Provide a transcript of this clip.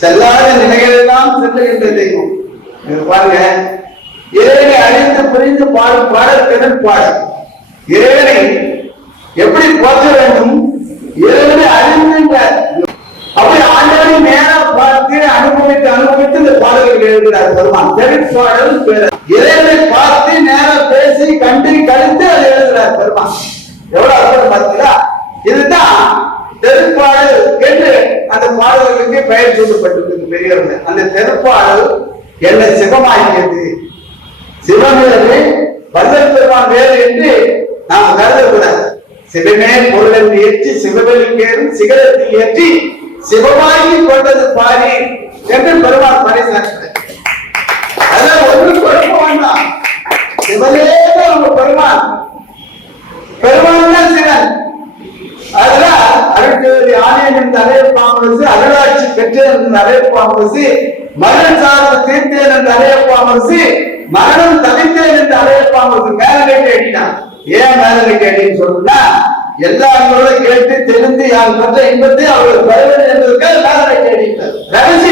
செல்லாத நிலைகளெல்லாம் செல்லுகின்ற தெய்வம். பாருங்க. இறைவனை அறிந்து புரிந்து பாடும் பாடல் திறன் பாடல்? இறைவனை எப்படி போற்ற வேண்டும்? இறைவனை அறிந்துங்க அப்படி ஆண்டவரை நேரா பார்த்து அனுபவித்து அனுபவித்து இந்த பாடல்கள் எழுதுகிறார் பெருமான். தெருப்பாடல் பேர். இறைவனை பார்த்து நேரா பேசி கண்டு கழித்து அதை எழுதுகிறார் பெருமான். எவ்வளவு அற்புதம் பார்த்தீங்களா? இதுதான் தெருப்பாடல் என்று அந்த பாடல் பாடல்களுக்கு பெயர் சூட்டப்பட்டிருக்கு பெரியவர்கள் அந்த தெருப்பாடல் என்னை சிவமாக்கியது. சிவமேறு வல்லல் பெருமான் வேறு என்று நாம் கருதக்கூடாது. சிவமே பொருளை ஏற்றி சிவவெளிக்கேறும் சிகரத்தில் ஏற்றி சிவமாகி கொண்டது பாரி என்று பெருமாள் பரிசாற்றுகிறார் அதான் ஒன்று குழப்பம் வேண்டாம். சிவலேதான் உங்க பெருமாள். அருட்பேரி ஆலயம் என்று அழைப்பாமரசு அருளாட்சி பெற்றேன் என்று அழைப்பாமரசு மரணம் சார்ந்த தீர்த்தேன் என்று அழைப்பாமரசு மரணம் தவித்தேன் என்று அழைப்பாமரசு மேலே கேட்டான் ஏன் மேலே கேட்டீங்கன்னு சொன்னா எல்லாரும் கேட்டு தெரிந்து யார் பெற்ற இன்பத்தை அவர்கள் பெறவேண்டும் என்பதற்கு மேலே கேட்டீங்க ரகசிய